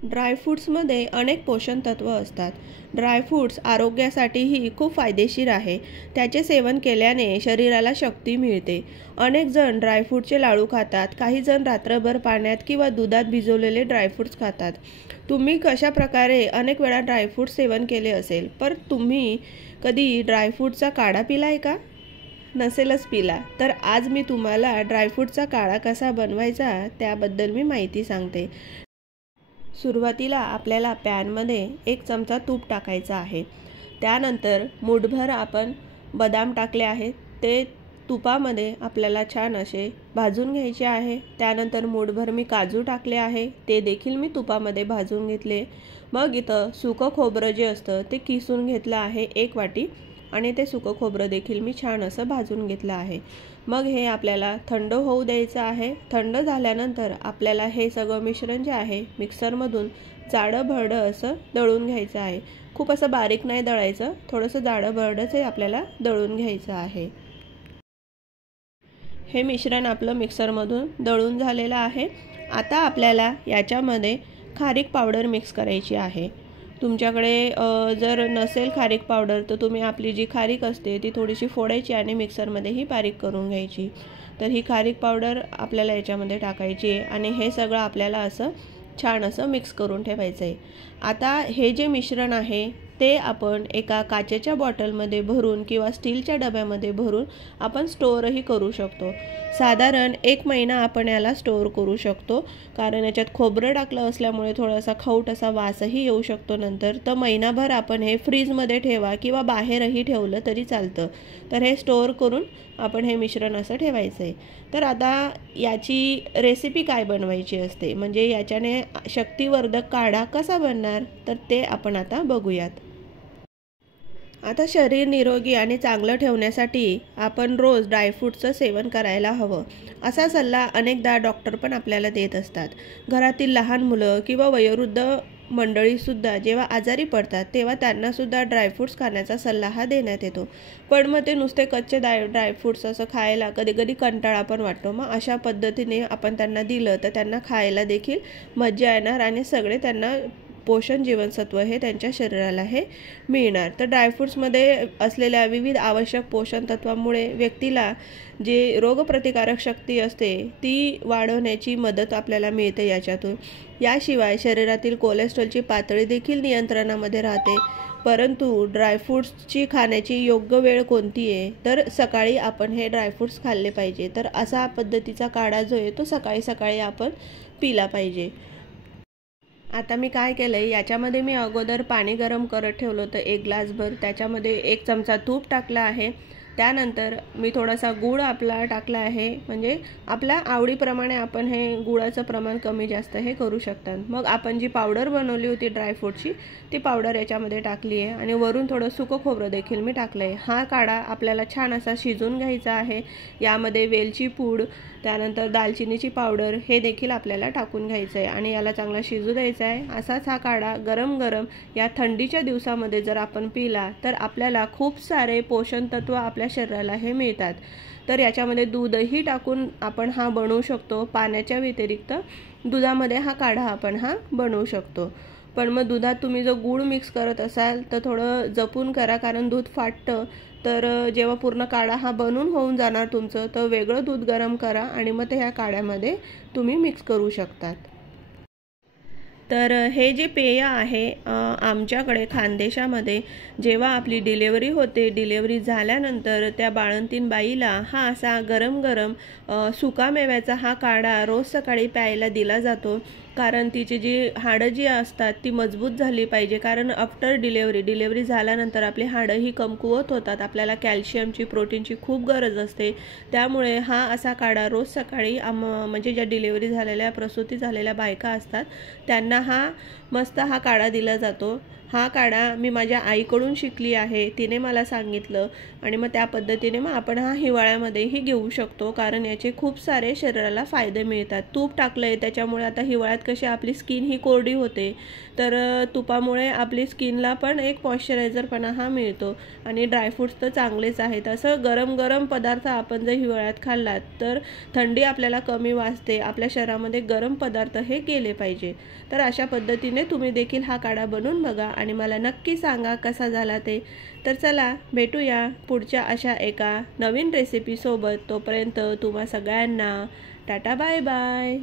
ड्रायफ्रूट्समध्ये अनेक पोषण तत्व असतात. ड्रायफ्रूट्स आरोग्यासाठीही खूप फायदेशीर आहे. त्याचे सेवन केल्याने शरीराला शक्ती मिळते. अनेक जण ड्रायफ्रूटचे लाडू खातात. काही जण रात्रभर पाण्यात किंवा दुधात भिजवलेले ड्रायफ्रूट्स खातात. तुम्ही कशा प्रकारे अनेक वेळा ड्रायफ्रूट सेवन केले असेल, पण तुम्ही कधी ड्रायफ्रूटचा काढा पिलाय का? नसेलच पिला. तर आज मी तुम्हाला ड्रायफ्रूटचा काढा कसा बनवायचा त्याबद्दल मी माहिती सांगते. सुरुवातीला आपल्याला पॅनमध्ये 1 चमचा तूप टाकायचं आहे. त्यानंतर मूठभर आपण बदाम टाकले आहेत, ते तुपामध्ये आपल्याला छान असे भाजून घ्यायचे आहे. त्यानंतर मूठभर मी काजू टाकले आहे, ते देखील मी तुपामध्ये भाजून घेतले. मग इथं सुकं खोबरं जे असतं ते किसून घेतलं आहे 1 वाटी, आणि ते सुकं खोबरं देखील मी छान असं भाजून घेतलं आहे. मग हे आपल्याला थंड होऊ द्यायचं आहे. थंड झाल्यानंतर आपल्याला हे सगळं मिश्रण जे आहे मिक्सरमधून जाडं भरडं असं दळून घ्यायचं आहे. खूप असं बारीक नाही दळायचं, थोडंसं जाडं भरडंच हे आपल्याला दळून घ्यायचं आहे. हे मिश्रण आपलं मिक्सरमधून दळून झालेलं आहे. आता आपल्याला याच्यामध्ये खारीक पावडर मिक्स करायची आहे. तुमच्याकडे जर नसेल खारीक पावडर तर तुम्ही आपली जी खारीक असते ती थोडीशी फोडायची आणि मिक्सरमध्येही बारीक करून घ्यायची. तर ही खारीक पावडर आपल्याला याच्यामध्ये टाकायची आहे आणि हे सगळं आपल्याला असं छान असं मिक्स करून ठेवायचं आहे. आता हे जे मिश्रण आहे ते आपण एका काचेच्या बॉटलमध्ये भरून किंवा स्टीलच्या डब्यामध्ये भरून आपण स्टोअरही करू शकतो. साधारण 1 महिना आपण याला स्टोअर करू शकतो, कारण याच्यात खोबरं टाकलं असल्यामुळे थोडासा खाऊट असा वासही येऊ शकतो नंतर. तर महिनाभर आपण हे फ्रीजमध्ये ठेवा किंवा बाहेरही ठेवलं तरी चालतं. तर हे स्टोअर करून आपण हे मिश्रण असं ठेवायचं आहे. तर आता याची रेसिपी काय बनवायची असते, म्हणजे याच्याने शक्तिवर्धक काढा कसा बनणार, तर ते आपण आता बघूयात. आता शरीर निरोगी आणि चांगलं ठेवण्यासाठी आपण रोज ड्रायफ्रूटचं सेवन करायला हवं, असा सल्ला अनेकदा डॉक्टर पण आपल्याला देत असतात. घरातील लहान मुलं किंवा वयोवृद्ध मंडळीसुद्धा जेव्हा आजारी पडतात तेव्हा त्यांनासुद्धा ड्रायफ्रूट्स खाण्याचा सल्ला हा देण्यात येतो. पण मग ते नुसते कच्चे ड्रायफ्रूट्स असं खायला कधी कधी कंटाळा पण वाटतो. मग अशा पद्धतीने आपण त्यांना दिलं तर त्यांना खायला देखील मजा येणार आणि सगळे त्यांना पोषण जीवनसत्व हे त्यांच्या शरीराला हे मिळणार. तर ड्रायफ्रूट्समध्ये असलेल्या विविध आवश्यक पोषण तत्वांमुळे व्यक्तीला जे रोगप्रतिकारक शक्ती असते ती वाढवण्याची मदत आपल्याला मिळते याच्यातून. याशिवाय शरीरातील कोलेस्ट्रॉलची पातळी देखील नियंत्रणामध्ये राहते. परंतु ड्रायफ्रूट्सची खाण्याची योग्य वेळ कोणती आहे, तर सकाळी आपण हे ड्रायफ्रूट्स खाल्ले पाहिजे. तर असा पद्धतीचा काढा जो आहे तो सकाळी सकाळी आपण पिला पाहिजे. आता मी काय केलं आहे, याच्यामध्ये मी अगोदर पाणी गरम करत ठेवलं होतं 1 ग्लासभर. त्याच्यामध्ये 1 चमचा तूप टाकला आहे. त्यानंतर मी थोडासा गूळ आपला टाकला आहे, म्हणजे आपल्या आवडीप्रमाणे आपण हे गुळाचं प्रमाण कमी जास्त हे करू शकतात. मग आपण जी पावडर बनवली होती ड्रायफ्रूटची ती पावडर याच्यामध्ये टाकली आहे आणि वरून थोडं सुकं खोबरं देखील मी टाकलं आहे. हा काढा आपल्याला छान असा शिजवून घ्यायचा आहे. यामध्ये वेलची पूड, त्यानंतर दालचिनीची पावडर हे देखील आपल्याला टाकून घ्यायचं आहे आणि याला चांगला शिजू द्यायचा आहे. असाच हा काढा गरम गरम या थंडीच्या दिवसामध्ये जर आपण पिला तर आपल्याला खूप सारे पोषण तत्व आपल्या शरीराला हे मिळतात. तर याच्यामध्ये दूधही टाकून आपण हा बनवू शकतो. पाण्याच्या व्यतिरिक्त दुधामध्ये हा काढा आपण हा बनवू शकतो. पण मग दुधात तुम्ही जो गूळ मिक्स करत असाल तर थोडं जपून करा, कारण दूध फाटतं. तर जेव्हा पूर्ण काढा हा बनून होऊन जाणार तुमचं, तर वेगळं दूध गरम करा आणि मग ते ह्या काढ्यामध्ये तुम्ही मिक्स करू शकतात. तर हे जे पेय आहे आमच्याकडे खानदेशामध्ये जेव्हा आपली डिलेवरी होते, डिलेवरी झाल्यानंतर त्या बाळंतीण बाईला हा असा गरम गरम सुकामेव्याचा हा काढा रोज सकाळी प्यायला दिला जातो. कारण तिची जी हाडं जी असतात ती मजबूत झाली पाहिजे, कारण आफ्टर डिलेवरी झाल्यानंतर आपली हाडं ही कमकुवत होतात. आपल्याला कॅल्शियमची, प्रोटीनची खूप गरज असते. त्यामुळे हा असा काढा रोज सकाळी म्हणजे ज्या डिलेवरी झालेल्या, प्रसूती झालेल्या बायका असतात त्यांना हा मस्त हा काढा दिला जातो. हा काढा मी माझ्या आईकडून शिकली आहे, तिने मला सांगितलं आणि मग त्या पद्धतीने मग आपण हा हिवाळ्यामध्येही घेऊ शकतो, कारण याचे खूप सारे शरीराला फायदे मिळतात. तूप टाकलं आहे त्याच्यामुळे आता हिवाळ्यात कशी आपली स्किन ही कोरडी होते, तर तुपामुळे आपली स्किनला पण एक मॉइश्चरायझरपणा हा मिळतो आणि ड्रायफ्रूट्स तर चांगलेच आहेत. असं गरम गरम पदार्थ आपण जर हिवाळ्यात खाल्लात तर थंडी आपल्याला कमी वाजते, आपल्या शरीरामध्ये गरम पदार्थ हे गेले पाहिजे. तर अशा पद्धतीने तुम्ही देखील हा काढा बनवून बघा आणि मला नक्की सांगा कसा झाला ते. तर चला भेटूया पुढच्या अशा एका नवीन रेसिपीसोबत. तोपर्यंत तुम्हा सगळ्यांना टाटा बाय बाय.